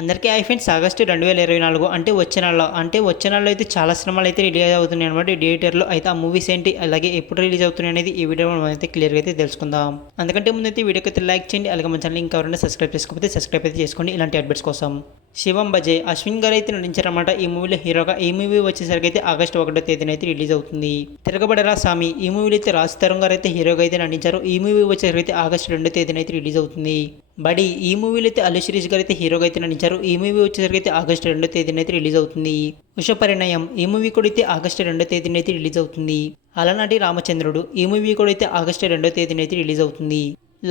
అందరికీ hi friends. August 2024 వచ్చే నెలలో అయితే చాలా సినిమాలు అయితే రిలీజ్ అవుతున్నాయి అనమాట. థియేటర్లో అయితే ఆ మూవీస్ ఏంటి, అలాగే ఎప్పుడు రిలీజ్ అవుతున్నాయి అనేది ఈ వీడియోలో మనం అయితే క్లియర్గా అయితే తెలుసుకుందాం. అందుకంటే ముందు అయితే వీడియోకి అయితే లైక్ చేయండి, అలాగే మన ఛానల్ ఇంకా ఎవరైనా సబ్స్క్రైబ్ చేసుకోకపోతే సబ్స్క్రైబ్ అయితే చేసుకోండి ఇలాంటి అప్డేట్స్ కోసం. శివం బజే అశ్విన్ గారు అయితే నటించారన్నమాట ఈ మూవీలో హీరోగా. ఈ మూవీ వచ్చేసరికి అయితే ఆగస్టు 1వ తేదీన అయితే రిలీజ్ అవుతుంది. తిరగబడరా సామి ఈ మూవీలో అయితే రాజ్ తరుణ్ గారు అయితే హీరోగా అయితే నటించారు. ఈ మూవీ వచ్చేసరికి అయితే ఆగస్టు 2వ తేదీన అయితే రిలీజ్ అవుతుంది. బడి ఈ మూవీలో అయితే అల్లు శిరీష్ గారు అయితే హీరోగా అయితే నటించారు. ఈ మూవీ వచ్చేసరికి అయితే ఆగస్టు 2వ తేదీన అయితే రిలీజ్ అవుతుంది. ఉష పరిణయం ఈ మూవీ కూడా అయితే ఆగస్టు 2వ తేదీన అయితే రిలీజ్ అవుతుంది. అలనాటి రామచంద్రుడు ఈ మూవీ కూడా అయితే ఆగస్టు 2వ తేదీన అయితే రిలీజ్ అవుతుంది.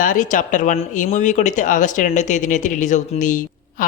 లారీ చాప్టర్ 1 ఈ మూవీ కూడా అయితే ఆగస్టు 2వ తేదీన అయితే రిలీజ్ అవుతుంది.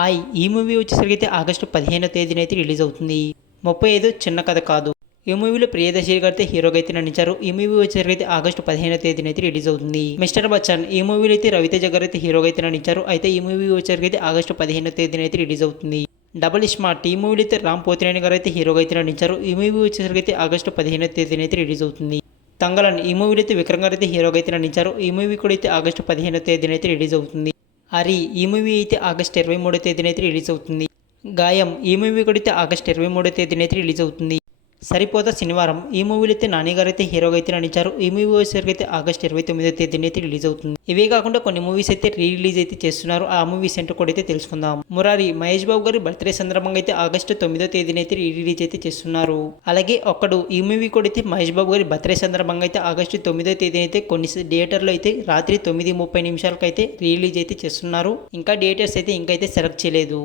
ఆయ్ ఈ మూవీ వచ్చేసరికి అయితే ఆగస్టు 15వ తేదీన అయితే రిలీజ్ అవుతుంది. 35 చిన్న కథ కాదు ఈ మూవీలో ప్రియదర్శి గారు అయితే హీరోగా అయితే నటించారు. ఈ మూవీ వచ్చేసరికి అయితే ఆగస్టు 15వ తేదీన అయితే రిలీజ్ అవుతుంది. మిస్టర్ బచ్చన్ ఈ మూవీలో అయితే రవితేజ గారు అయితే హీరోగా అయితే నటించారు. అయితే ఈ మూవీ వచ్చేసరికి అయితే ఆగస్టు 15వ తేదీన అయితే రిలీజ్ అవుతుంది. డబుల్ స్మార్ట్ ఈ మూవీలో అయితే రామ్ పోతినేని గారు అయితే హీరోగా అయితే నటించారు. ఈ మూవీ వచ్చేసరికి అయితే ఆగస్టు 15వ తేదీన అయితే రిలీజ్ అవుతుంది. తంగలన్ ఈ మూవీలో అయితే విక్రమ్ గారు అయితే హీరోగా అయితే నటించారు. ఈ మూవీ కూడా అయితే ఆగస్టు 15వ తేదీన అయితే రిలీజ్ అవుతుంది. హరి ఈ మూవీ అయితే ఆగస్టు 23వ తేదీన అయితే రిలీజ్ అవుతుంది. గాయం ఈ మూవీ కూడా అయితే ఆగస్టు 23వ తేదీన అయితే రిలీజ్ అవుతుంది. సరిపోతా శనివారం ఈ మూవీలో అయితే నాని గారు అయితే హీరోగా అయితే నటించారు. ఈ మూవీ వచ్చేసరికి అయితే ఆగస్టు 29వ తేదీన అయితే రిలీజ్ అవుతుంది. ఇవే కాకుండా కొన్ని మూవీస్ అయితే రిలీజ్ అయితే చేస్తున్నారు. ఆ మూవీస్ ఏంటో కూడా అయితే తెలుసుకుందాం. మురారి మహేష్ బాబు గారి బర్త్డే సందర్భంగా అయితే ఆగస్టు 9వ తేదీన అయితే రిలీజ్ అయితే చేస్తున్నారు. అలాగే ఒక్కడు ఈ మూవీ కూడా అయితే మహేష్ బాబు గారి బర్త్డే సందర్భంగా అయితే ఆగస్టు 9వ తేదీన అయితే కొన్ని థియేటర్లో అయితే రాత్రి 9:30 అయితే రిలీజ్ అయితే చేస్తున్నారు. ఇంకా థియేటర్స్ అయితే ఇంకా అయితే సెలెక్ట్ చేయలేదు.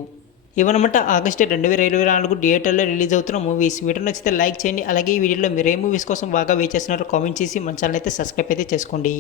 ఇవన్నమాట ఆగస్టు 2024 థియేటర్లో రిలీజ్ అవుతున్న మూవీస్. వీడియో నచ్చితే లైక్ చేయండి. అలాగే ఈ వీడియోలో మీరు ఏ మూవీస్ కోసం బాగా వెయిట్ చేస్తున్నారో కామెంట్ చేసి మన ఛానల్ అయితే సబ్స్క్రైబ్ అయితే చేసుకోండి.